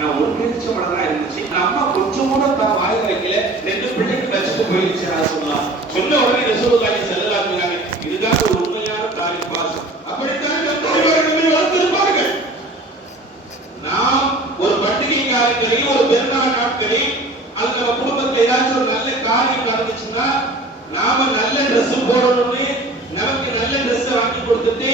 நான் ஒரு பேரிச்சம்பழம் தான் இருந்துச்சு. அம்மா கொஞ்சம் கூட தான் வாயில வைக்கல, 2 பிள்ளைக்கு வச்சுட்டு போயிடுச்சு. சொல்லலாம் சொன்ன உடனே ரசூலுல்லாஹி ஸல்லல்லாஹு அலைஹி வஸல்லம் இதுதான் ஒரு உண்மையான தாய் பாசம். அப்படித்தான் பெற்றோர்கள் வளர்த்திருப்பார்கள். நாம் ஒரு பண்டிகை காலங்களில், ஒரு பெருநாள் நாட்களில் அல்லது நம்ம குடும்பத்தில் ஏதாச்சும் ஒரு நல்ல காரியம் நடந்துச்சுன்னா நாம நல்ல ட்ரெஸ் போடணும்னு நமக்கு நல்ல ட்ரெஸ் வாங்கி கொடுத்துட்டு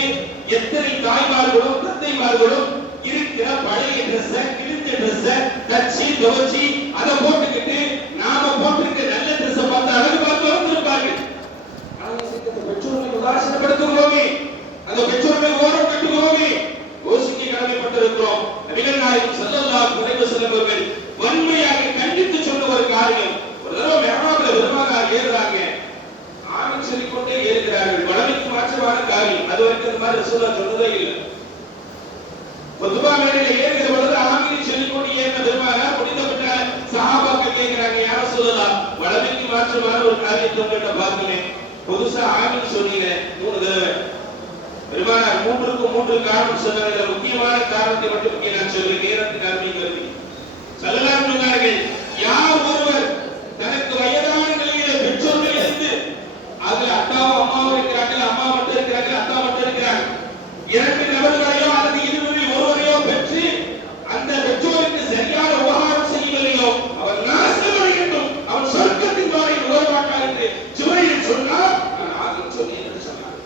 எத்தனை தாய்மார்களும் தந்தைமார்களும் இருக்கிற பழைய ட்ரெஸ், கிழிஞ்ச ட்ரெஸ் தச்சு துவச்சி அதை போட்டுக்கிட்டு நாம போட்டிருக்க நல்ல ட்ரெஸ் பார்த்து அழகு பார்த்து வந்திருப்பார்கள். பெற்றோர்களை உதாசீனப்படுத்துகிறோமே, அந்த பெற்றோர்களை ஓரம் கட்டுகிறோமே, யோசிக்க கடமைப்பட்டிருக்கிறோம். நபிகள் நாயகம் ஸல்லல்லாஹு அலைஹி வஸல்லம் அவர்கள் வன்மையாக கண்டித்து சொன்ன ஒரு காரியம். ஒரு தடவை மெஹராப்ல பெருமானார் ஏறுறாங்க, ஆமீன் சொல்லிக்கொண்டே ஏறுகிறார்கள். வளமைக்கு மாற்றமான காரியம். அது வரைக்கும் இந்த மாதிரி ரசூலுல்லாஹ் சொன்னதே இல்லை. குத்பா மேடையில ஏறுகிற பொழுது ஆமீன் சொல்லிக்கொண்டு ஏறின பெருமானார் முடிந்தப்பட்ட சஹாபாக்கள் கேட்கிறாங்க, யா ரசூலுல்லாஹ் வளமைக்கு மாற்றமான ஒரு காரியத்தை உங்கள்கிட்ட பார்க்கிறேன், புதுசா ஆமீன் சொன்னீங்க 3 தடவை. பெருமானார் 3க்கு 3 காரணம் சொன்னாங்க. முக்கியமான காரணத்தை மட்டும் நான் சொல்றேன், நேரத்துக்கு அருமைங்கிறது. ஸல்லல்லாஹு சொன்னார்கள், யார் ஒருவர் தனக்கு வயதான நிலையில பெற்றோர்கள் இருந்து அதுல அத்தாவும் அம்மாவும் இருக்கிறார்கள், அம்மா மட்டும் இருக்கிறார்கள், அத்தா மட்டும் இருக்கிறாங்க, 2 நபர்களையோ அல்லது இருவரில் ஒருவரையோ பெற்று அந்த பெற்றோருக்கு சரியான உபகாரம் செய்யவில்லையோ அவர் நாசமடையட்டும், அவன் சொர்க்கத்தின் வாயில் நுழைவாட்டார் என்று ஜிப்ரீல் சொன்னார். நான் ஆகும் சொன்னேன் என்று சொன்னார்.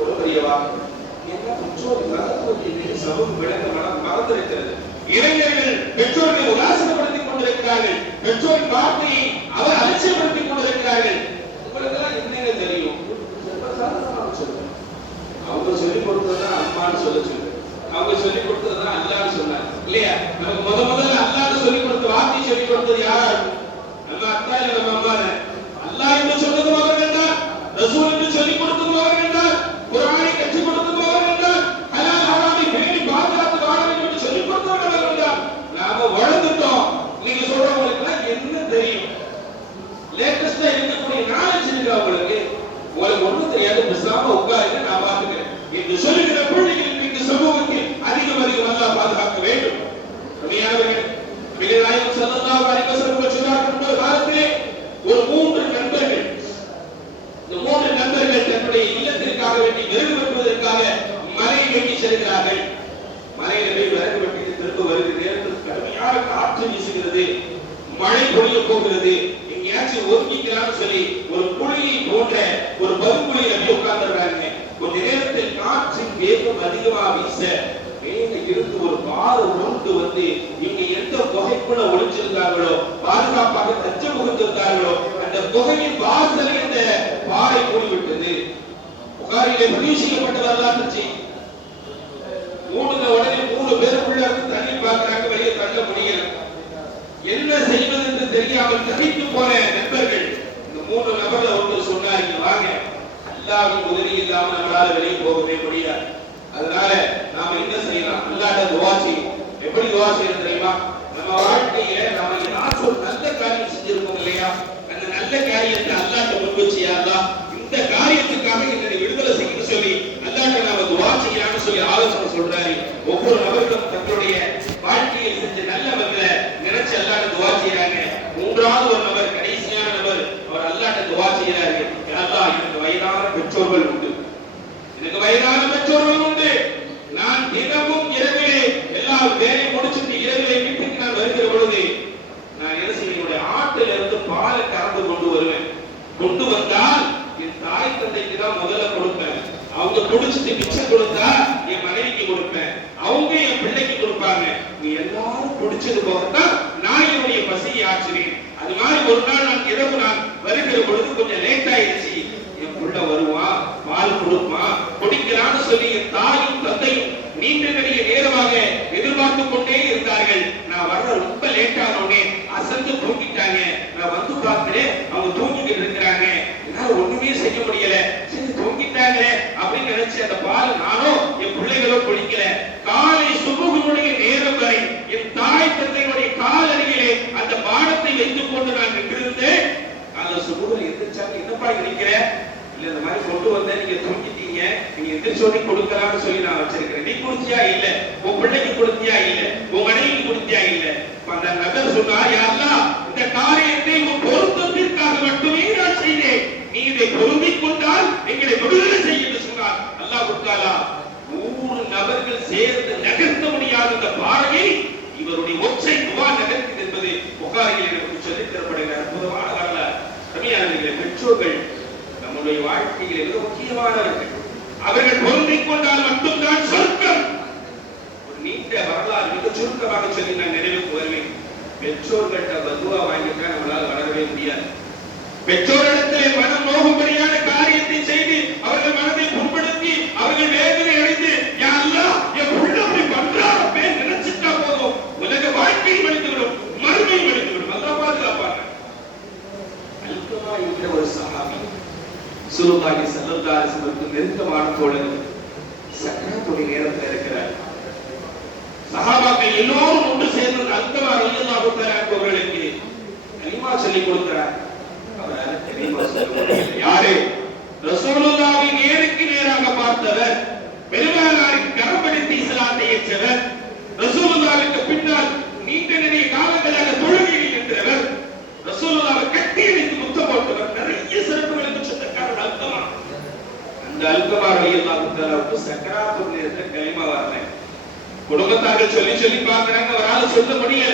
ஒரு பெரியவா என்ன பெற்றோர் மறந்து சமூகம் விளங்க மறந்திருக்கிறது. இளைஞர்கள் பெற்றோர்களை உதாசீனப்படுத்திக் கொண்டிருக்கிறார்கள், பெற்றோரின் வார்த்தையை அவர் அலட்சியப்படுத்திக் கொண்டிருக்கிறார்கள். உங்களுக்கெல்லாம் என்னங்க தெரியும்? அவங்க சொல்லிக் கொடுத்ததுதான் அம்மான்னு சொல்ல சொல்லு, அவங்க சொல்லிக் கொடுத்ததுதான் அல்லான்னு சொன்னாங்க இல்லையா? நமக்கு முதல்ல அல்லான்னு சொல்லிக் கொடுத்த வார்த்தையை சொல்லிக் கொடுத்தது யாரா இருக்கும்? நம்ம அத்தா இல்ல நம்ம அம்மா தான். அல்லாஹ் என்று சொன்னதும் அவர்கள் தான், ரசூல் என்று சொல்லிக் கொடுத்ததும் அவர்கள் தான், குர்ஆனை கற்றுக் கொடுத்ததும் அவர்கள் தான், ஹலால் ஹராமை பேணி பாதுகாத்து வாழ வேண்டும் என்று சொல்லிக் கொடுத்தவர்கள் அவர்கள் தான். நாம வளர்ந்துட்டோம். நீங்க சொல்றவங்களுக்குலாம் என்ன தெரியும்? லேட்டஸ்டா இருக்கக்கூடிய நாலேஜ் இருக்கு அவங்களுக்கு. உங்களுக்கு ஒண்ணும் தெரியாது, பேசாம உட்காருங்க, நான் பாத்துக்கிறேன் என்று சொல்லுகிற பிள்ளைகள் இந்த சமூகத்தில் அதிகம் அல்லாஹ் பாதுகாக்க வேண்டும். உண்மையானவர்கள் நபிகள் நாயகம் ஸல்லல்லாஹு அலைஹி வஸல்லம் சொன்னார்கள், காலத்திலே ஒரு 3 நண்பர்கள், இந்த 3 நண்பர்கள் தன்னுடைய இல்லத்திற்காக வேண்டி விறகு வெட்டுவதற்காக மலையை வெட்டி செல்கிறார்கள். மலையில போய் விறகு வெட்டி திரும்ப வருகிற நேரத்தில் கடுமையான காற்று வீசுகிறது, மழை பொழிய போகிறது. எங்கேயாச்சும் ஒதுக்கிக்கலாம்னு சொல்லி ஒரு புலியை போன்ற ஒரு பருப்புலியை அப்படியே உட்கார்ந்துடுறாங்க. கொஞ்ச நேரத்தில் காற்றின் வேகம் அதிகமா வீச மேல இருந்து ஒரு பாறை உருண்டு வந்து இவங்க எந்த குகைக்குள்ள ஒளிச்சிருந்தார்களோ, பாதுகாப்பாக தச்ச முகத்திருந்தார்களோ, அந்த குகையின் வாசலை அந்த பாறை மூடிவிட்டது. புகாரிலே பதிவு செய்யப்பட்ட வரலாற்று செய்தி. உடனே 3 பேருக்குள்ள இருந்து தண்ணி பார்க்கிறாங்க, வெளியே தள்ள முடியல. என்ன செய்வது என்று தெரியாமல் தவித்து போன நண்பர்கள், இந்த 3 நபர்ல ஒருத்தர் சொன்னாங்க, வாங்க, அல்லாஹ்வின் உதவி இல்லாமல் நம்மளால வெளியே போகவே முடியாது. அதனால நாம என்ன செய்யலாம்? அல்லாஹ்ட்ட துஆ செய்யணும். எப்படி துஆ செய்யணும் தெரியுமா? நம்ம வாழ்க்கையில நாம ஏதாச்சும் ஒரு நல்ல காரியம் செஞ்சிருக்கோம் இல்லையா? அந்த நல்ல காரியத்தை அல்லாஹ்ட்ட முன்வச்சு, யா அல்லாஹ் இந்த காரியத்துக்காக என்னை விடுதலை செய்யணும்னு சொல்லி அல்லாஹ்ட்ட நாம துஆ செய்யலாம்னு சொல்லி ஆலோசனை சொல்றாரு. ஒவ்வொரு நபர்களும் தங்களுடைய வாழ்க்கையில் செஞ்ச நல்லவர்களை நினைச்சு அல்லாஹ்ட்ட துஆ செய்யறாங்க. 3வது ஒரு நபர், கடைசியான நபர், அவர் அல்லாஹ்ட்ட துஆ செய்யறாரு, யா அல்லாஹ் எனக்கு வயதான பெற்றோர்கள் உண்டு, எனக்கு வயதான பெற்றோர்கள் உண்டு. நான் தினமும் இரவிலே எல்லா வேலையும் முடிச்சுட்டு இரவிலே வீட்டுக்கு நான் வருகிற பொழுது நான் என்ன செய்வேன்? என்னுடைய ஆட்டில இருந்து பாலை கறந்து கொண்டு வருவேன். கொண்டு வந்தால் என் தாய் தந்தைக்கு தான் முதல்ல கொடுப்பேன். அவங்க குடிச்சிட்டு மிச்சம் கொடுத்தா என் மனைவிக்கு கொடுப்பேன், அவங்க என் பிள்ளைக்கு கொடுப்பாங்க. நீ எல்லாரும் குடிச்சது போகத்தான் நான் என்னுடைய பசியை ஆச்சுவேன். அது மாதிரி ஒரு நாள் நான் இரவு நான் வருகிற பொழுது கொஞ்சம் லேட் ஆயிடுச்சு. என் புள்ள வருவான், பால் கொடுப்பான், குடிக்கிறான்னு சொல்லி என் தாயும் தந்தையும் நீண்ட நெடிய நேரமாக எதிர்பார்த்து கொண்டே இருந்தார்கள். நான் வர்ற ரொம்ப லேட் ஆனோடனே அசந்து தூங்கிட்டாங்க. நான் வந்து பார்க்கிறேன், அவங்க தூங்கிட்டு இருக்கிறாங்க. என்னால ஒண்ணுமே செய்ய முடியல. சரி தூங்கிட்டாங்களே அப்படின்னு நினைச்சு அந்த பால் நானோ என் பிள்ளைகளோ குடிக்கல. காலை சுபுகுடைய நேரம் வரை என் தாய் தந்தையுடைய கால் அருகிலே அந்த பானத்தை வைத்துக் கொண்டு நான் நின்றிருந்தேன். அந்த சுபுகள் எந்திரிச்சாங்க, என்னப்பா நினைக்கிற? இல்ல இந்த மாதிரி கொண்டு வந்தேன், நீங்க தூங்கிட்டீங்க, நீங்க எந்திரிச்சோடனே கொடுக்கலாம்னு சொல்லி நான் வச்சிருக்கிறேன். நீ குடிச்சியா? இல்ல. உன் பிள்ளைக்கு கொடுத்தியா? இல்ல. உன் மனைவிக்கு சொன்னார், யா அல்லாஹ், இந்த காரியத்தை உன் பொருத்தத்திற்காக மட்டுமே நான் செய்தேன், நீ இதை பொருந்திக் கொண்டால் எங்களை விடுதலை செய்ய என்று சொன்னார். அல்லாஹ் தஆலா 100 நபர்கள் சேர்ந்து நகர்த்த முடியாத இந்த பாறையை இவருடைய ஒற்றை துவா நகர்த்தி என்பது புகாரில் நமக்கு சொல்லித் தரப்படுகிற அற்புதமான வரலாறு. அருமையானவர்களே, பெற்றோர்கள் நம்முடைய வாழ்க்கையில் மிக முக்கியமானவர்கள். அவர்கள் பொருந்திக் கொண்டால் மட்டும்தான் சொர்க்கம். ஒரு நீண்ட வரலாறு மிக சுருக்கமாக சொல்லி நான் நிறைவுக்கு வருவேன். பெற்றோர்கள்ட்ட பதுவா வாங்கிட்டா நம்மளால் வளரவே முடியாது. பெற்றோரிடத்திலே மனம் நோகும்படியான காரியத்தை செய்து அவர்கள் மனதை புண்படுத்தி அவர்கள் வேதனை அடைந்து, யா அல்லாஹ், என் புள்ள அப்படி பண்றாரே நினைச்சிட்டா போதும், உலக வாழ்க்கை மடிந்துவிடும், மறுமை மடிந்துவிடும். அல்லாஹ் பாதுகாப்பாங்க. அல்கமா என்ற ஒரு சஹாபி ரசூலுல்லாஹி ஸல்லல்லாஹு அலைஹி வஸல்லம் நெருக்கமான தோழர், சக்கராத்துடைய நேரத்தில் இருக்கிறார். சஹாபாக்கள் எல்லோரும் ஒன்று சேர்ந்து அல்கமா ரலியல்லாஹு தஆலா அவர்களுக்கு கலிமா சொல்லிக் கொடுக்கிறார். அவரால் கலிமா சொல்ல முடியல. யாரு? ரசூலுல்லாஹ்வை நேருக்கு நேராக பார்த்தவர், பெருமானாரின் கரம்படித்து இஸ்லாத்தை ஏற்றவர், ரசூலுல்லாஹ்வுக்கு பின்னால் நீண்ட நிறைய காலங்களாக தொழுகையில் நின்றவர், ரசூலுல்லாஹ்வை கட்டி அணைத்து முத்தம் போட்டவர், நிறைய சிறப்புகளுக்கு சொந்தக்காரர் அல்கமா. அந்த அல்கமா ரலியல்லாஹு தஆலாவுக்கு சக்கராத்துடைய நேரத்தில் கலிமா வரல. குடும்பத்தார்கள் சொல்லி சொல்லி பார்க்கறாங்க, அவரால் சொல்ல முடியல.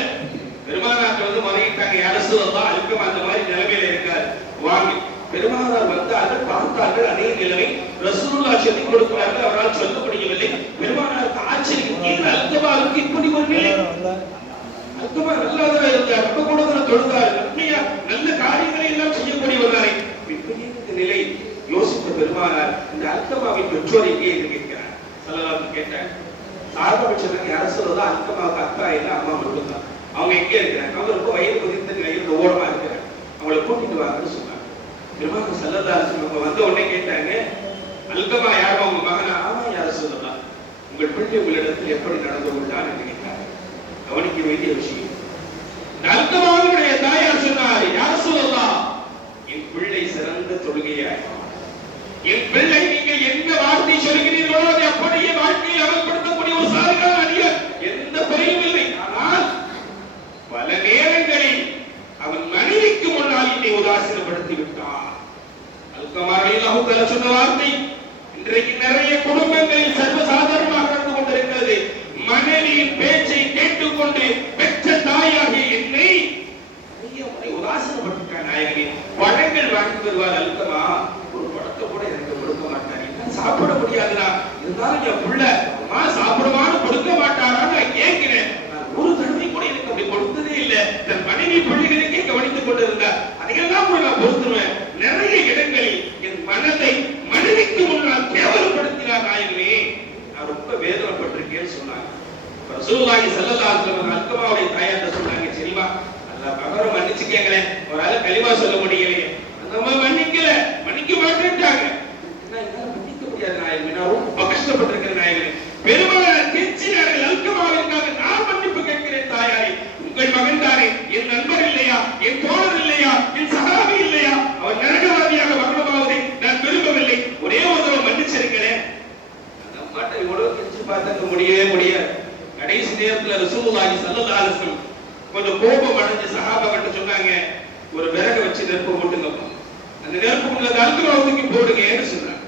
பெருமானார் வந்து மறையிட்டாங்க, யா ரசூலல்லாஹ், அல்கமா அந்த மாதிரி நிலைமையில இருக்கார், வாங்க. பெருமானார் வந்தார்கள், பார்த்தார்கள், அதே நிலைமை. ரசூலுல்லாஹ் சொல்லிக் கொடுக்கிறார்கள், அவரால் சொல்ல முடியவில்லை. பெருமானாருக்கு ஆச்சரியம், ஏன் அல்கமாவுக்கு இப்படி ஒரு நிலை? அல்கமா நல்லாதான் இருந்தார், ரொம்ப கூட தொழுதார், நன்மையா நல்ல காரியங்களை எல்லாம் செய்யக்கூடியவர்தானே, இப்படி நிலை யோசித்த பெருமானார் இந்த அல்கமாவின் பெற்றோரை என்று கேட்கிறார். ஸல்லல்லாஹு கேட்டார். சாரபட்சத்துக்கு யார சொல்லலாம், அல்கமாவுக்கு அக்கா இல்ல, அம்மா மட்டும் தான். அவங்க எங்கே இருக்கிறாங்க? அவங்க ரொம்ப வயது முதிர்ந்த நிலையில் ஓரமா இருக்கிறாங்க, அவங்களை கூட்டிட்டு வாங்கன்னு சொன்னாங்க. பெருமானார் ஸல்லல்லாஹு அலைஹி வஸல்லம் வந்த உடனே கேட்டாங்க, அல்கமா யாரும் அவங்க மகனா? ஆமா யார சொல்லலாம். உங்கள் பிள்ளை உங்களிடத்தில் எப்படி நடந்து கொண்டான் என்று கேட்டார். கவனிக்க வேண்டிய விஷயம், அல்கமாவுடைய தாயார் சொன்னார், யார சொல்லலாம், என் பிள்ளை சிறந்த தொழுகையாய், என் பிள்ளை நீங்கள் என்ன வார்த்தை சொல்கிறீர்களோ அதை அப்படியே வாழ்க்கையில் அமல்படுத்தக்கூடிய ஒரு சாதகமான அடியார், எந்த குறையும் இல்லை. ஆனால் பல நேரங்களில் அவன் மனைவிக்கு முன்னால் என்னை உதாசீனப்படுத்தி விட்டான். அல்கமா ரலியல்லாஹு தஆலா சொன்ன வார்த்தை இன்றைக்கு நிறைய குடும்பங்களில் சர்வசாதாரணமாக நடந்து கொண்டிருக்கிறது. மனைவியின் பேச்சை கேட்டுக்கொண்டு பெற்ற தாயாகிய என்னை உதாசீனப்படுத்திட்டான். நாயகனே, பழங்கள் வாங்கி வருவார் அல்கமா, ஒரு பழத்தை கூட எனக்கு கொடுக்க மாட்டார். என்ன சாப்பிட முடியாதுடா, இருந்தாலும் என் புள்ள அம்மா சாப்பிடுவான்னு கொடுக்க மாட்டாரான்னு நான் கேட்கிறேன். நான் ஒரு தடவை கூட எனக்கு அப்படி கொடுத்ததே இல்லை. தன் மனைவி பிள்ளைகளுக்கே கவனித்துக் கொண்டிருந்தார். அதையெல்லாம் கூட நான் பொறுத்துருவேன். நிறைய இடங்களில் என் மனதை மனைவிக்கு முன்னால் கேவலப்படுத்தினார். நாயகனே, நான் ரொம்ப வேதனைப்பட்டிருக்கேன்னு சொன்னாங்க. ரசூலுல்லாஹி ஸல்லல்லாஹு அலைஹி வஸல்லம் அல்கமாவுடைய தாயார்ட்ட சொன்னாங்க, சரிமா அல்லாஹ் பகர மன்னிச்சுக்கங்களேன், அவரால கலிமா சொல்ல முடியலையே. அந்த அம்மா மன்னிக்கல, மன்னிக்க மாட்டேன்ட்டாங்க. என்னால மன்னிக்க முடியாது நாயகனே, நான் ரொம்ப கஷ்டப்பட்டிருக்கிறேன் நாயகனே. பெருமானார் கெஞ்சினார்கள், அல்கமாவிற்காக நான் மன்னிப்பு கேட்கிறேன் தாயாரே. உங்கள் மகன் தானே, என் நண்பர் இல்லையா, என் தோழர் இல்லையா, என் சகாபி இல்லையா, அவன் நரகவாதியாக மரணமாவதை நான் விரும்பவில்லை, ஒரே ஒரு தடவை மன்னிச்சிருக்கிறேன். அந்த அம்மாட்ட இவ்வளவு கெஞ்சி பார்த்தாங்க, முடியவே முடியாது. கடைசி நேரத்துல ரசூலுல்லாஹி ஸல்லல்லாஹு அலைஹி வஸல்லம் கொஞ்சம் கோபம் அடைஞ்சு சஹாபாக்கிட்ட சொன்னாங்க, ஒரு விறகு வச்சு நெருப்பு போட்டுங்கப்பா, அந்த நெருப்புக்குள்ள அல்கமாவுக்கு போடுங்கன்னு சொன்னாங்க.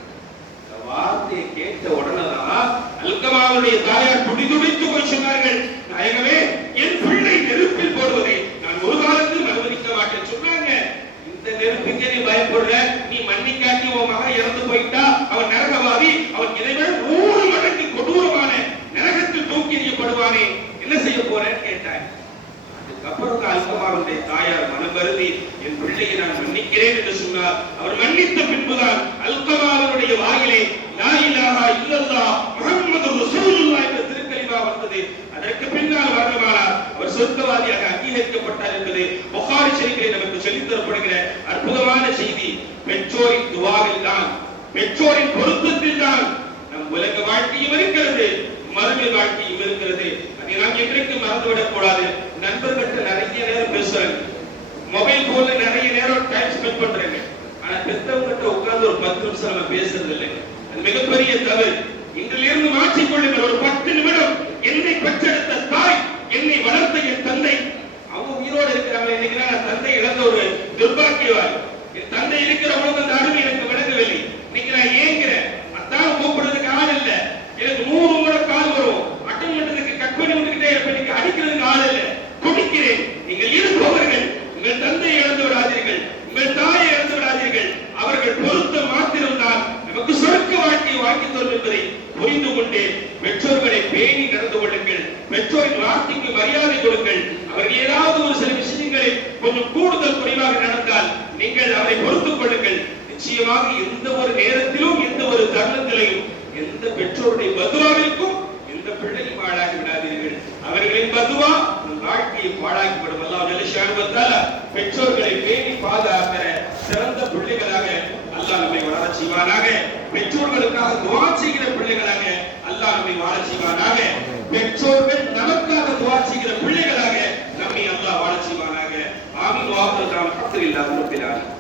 இந்த வார்த்தையை கேட்ட உடனேதான் அல்கமாவுடைய தாயார் துடிதுடித்து போய் சொன்னார்கள், நாயகமே, என் பிள்ளை நெருப்பில் போடுவதை நான் ஒரு காலத்தில் அனுமதிக்க மாட்டேன் சொன்னாங்க. இந்த நெருப்புக்கே நீ பயப்படுற, நீ மன்னிக்காட்டி உன் மகன் இறந்து போயிட்டா அவன் நரகவாதி, அவன் இதைவிட 100 மடங்கு கொடூரமான நரகத்தில் தூக்கி எறியப்படுவானே, என்ன செய்ய போறேன்னு கேட்டாங்க. அதுக்கப்புறம் அல்கமாவுடைய தாயார் மனம் வருந்தி என் பிள்ளையை நான் மன்னிக்கிறேன் என்று சொன்னார். அவர் மன்னித்த பின்புதான் அல்கமாவுடைய வாயிலே லா இலாஹா இல்லல்லாஹ் முஹம்மது ரசூலுல்லாஹ் என்ற திருக்கலிமா வந்தது. அதற்கு பின்னால் வரமானார் அவர் சொர்க்கவாதியாக அங்கீகரிக்கப்பட்டார் என்பது புகாரி ஷரீஃபிலே நமக்கு சொல்லித் தரப்படுகிற அற்புதமான செய்தி. பெற்றோரின் துஆவில் தான், பெற்றோரின் பொருத்தத்தில் தான் நம் உலக வாழ்க்கையும் இருக்கிறது, மறுமை வாழ்க்கையும் இருக்கிறது. அதை நாம் என்றைக்கு மறந்துவிடக் கூடாது. நண்பர்கிட்ட நிறைய நேரம் பேசுறாங்க, மொபைல் போன்ல நிறைய நேரம் டைம் ஸ்பெண்ட் பண்றாங்க. ஆனா பெற்றவங்கிட்ட உட்கார்ந்து ஒரு 10 நிமிஷம் நம்ம பேசுறது இல்லை. அது மிகப்பெரிய தவறு. இன்றிலிருந்து மாற்றிக்கொள்ளுங்கள். ஒரு 10 நிமிடம் என்னை பெற்றெடுத்த தாய், என்னை வளர்த்த என் தந்தை, அவங்க சொல்லிடுவார். என் தந்தை இருக்கிற பொழுது அந்த அருமை எனக்கு விளங்கவில்லை. இன்னைக்கு நான் ஏங்கிறேன். அத்தான் கூப்பிடுறதுக்கு ஆள் இல்ல. எனக்கு 3 முறை கால் வரும். அட்டன் பண்றதுக்கு கட் பண்ணி விட்டுக்கிட்டே இருப்பேன். இன்னைக்கு அடிக்கிறதுக்கு ஆள் இல்ல. துடிக்கிறேன். நீங்கள் இருப்பவர்கள் உங்கள் தந்தையை இழந்து விடாதீர்கள், உங்கள் தாயை இழந்து விடாதீர்கள். அவர்கள் பொறுத்த மாத்திரம்தான் நமக்கு சொர்க்க வாழ்க்கையை வாங்கி தரும் என்பதை புரிந்து கொண்டு பெற்றோர்களை பேணி நடந்து கொள்ளுங்கள். பெற்றோரின் வார்த்தைக்கு மரியாதை கொடுங்கள். அவர்கள் ஏதாவது ஒரு சில விஷயங்களை கொஞ்சம் கூடுதல் குறைவாக நடந்தால் நீங்கள் அவரை பொறுத்துக் கொள்ளுங்கள். நிச்சயமாக எந்த ஒரு நேரத்திலும் எந்த ஒரு தருணத்திலையும் எந்த பெற்றோருடைய பதுவாவிற்கும் எந்த பிள்ளையும் பாழாகி விடாதீர்கள். அவர்களின் பதுவா உங்கள் வாழ்க்கையை பாழாக்கிவிடும். அல்லாஹ் ஜல்ல தஆலா பெற்றோர்களை பேணி பாதுகாக்கிற சிறந்த பிள்ளைகளாக அல்லாஹ் நம்மை வாழ செய்வானாக. பெற்றோர்களுக்காக துஆ செய்கிற பிள்ளைகளாக அல்லாஹ் நம்மை வாழ செய்வானாக. பெற்றோர்கள் நமக்காக துஆ செய்கிற பிள்ளைகளாக நம்மை அல்லாஹ் வாழ செய்வானாக. ஆமீன். வா அல்ஹம்துலில்லாஹி ரப்பில் ஆலமீன்.